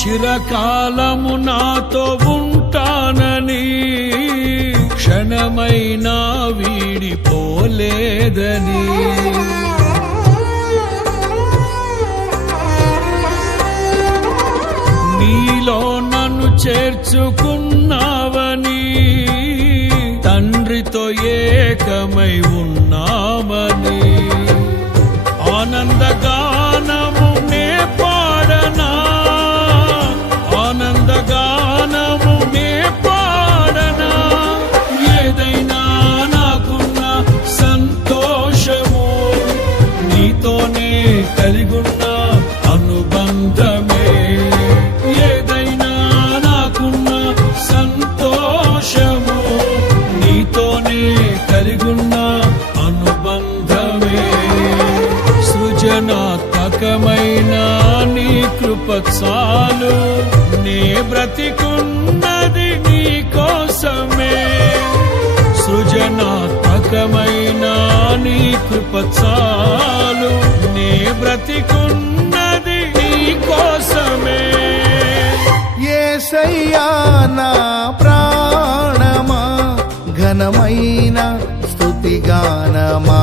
చిరకాలము నాతో ఉంటానని క్షణమైనా వీడిపోలేదని నీలో నన్ను చేర్చుకున్నావని తండ్రితో ఏకమై ఉన్నామని ఆనందగానము నే పాడనా ఆనందగానము నే పాడనా ఏదైనా నాకున్న సంతోషము నీతోనే కలిగున్న అనుబంధమే ఏదైనా నాకున్న సంతోషము నీతోనే కలిగున్న అనుబంధమే సృజనాత్మకమైన నీ కృప చాలు నే బ్రతికున్నది నీ కోసమే సృజనాత్మకమైన నీ కృప చాలు నే బ్రతికున్నది నీ కోసమే యేసయ్యా నా ప్రాణమా ఘనమైన స్తుతిగానమా